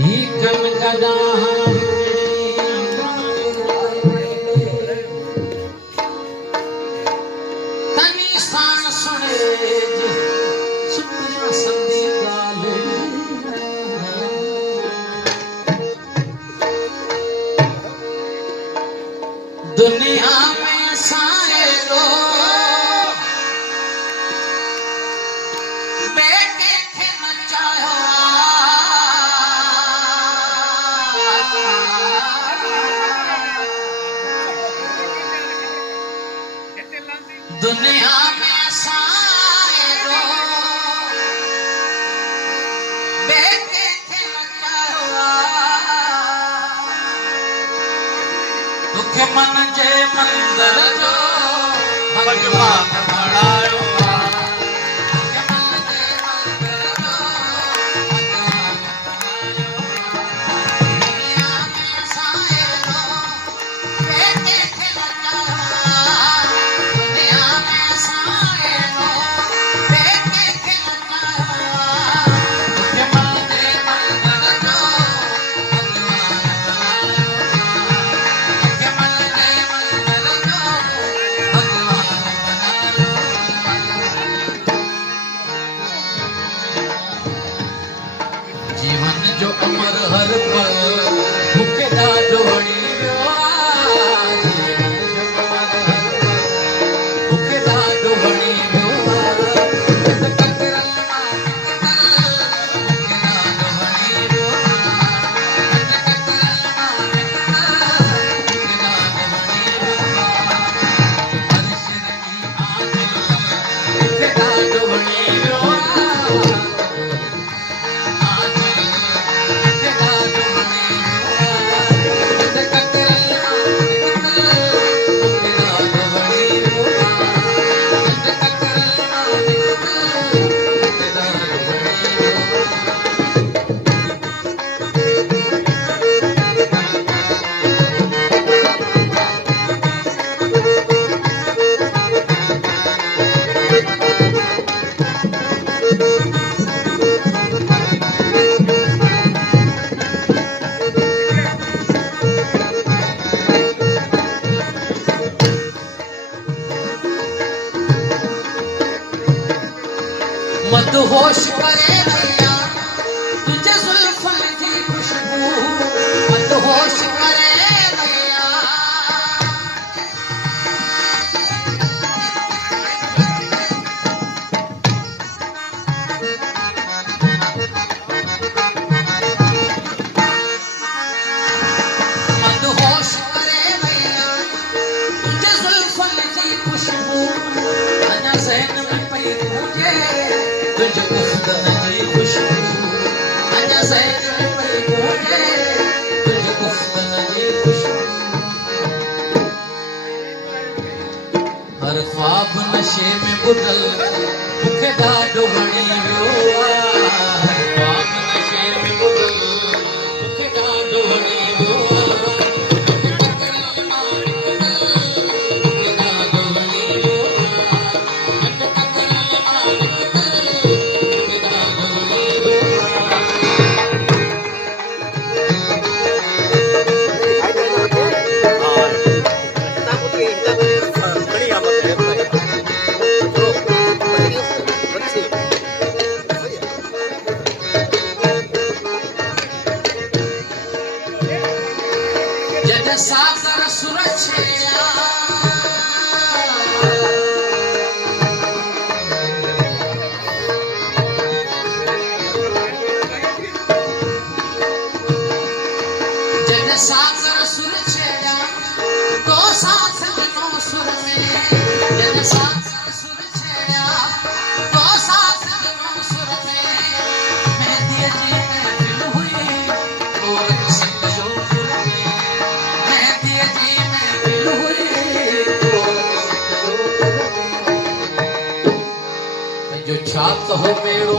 ही कन गदा तनी सान सुने सुनिया संदी गाल दुनिया में सारे लोग बेटे थे नचाया दुनिया में सारे लोग बेटे थे नचाया दुख मन जे मंदिर जो भगवान बढ़ायो जीवन जो अमर हर पल भूखेदा डोड़ी भूखेदा डोड़ी मदहोश करे भैया तुझे जुल्फन की खुशबू मदहोश करे भैया मदहोश करे भैया तुझे जुल्फन की खुशबू अना ज़हन में पई तुझे तुझे गुफ्तन जी खुशबू अना ज़हन में पई तुझे तुझे गुफ्तन जी खुशबू हर ख्वाब नशे में बुदल मूंखे ॾाढो वणी वियो हर ख्वाब नशे में बुदल मूंखे ॾाढो वणी वियो सागर सुरक्षया जग सागर सुरक्षया तो साथ नो सुर में जग सागर सुरक्षया तो साथ नो सुर में मेहंदी जी महफिल हुई और सिंह जो सुर में जो छात हो मेरो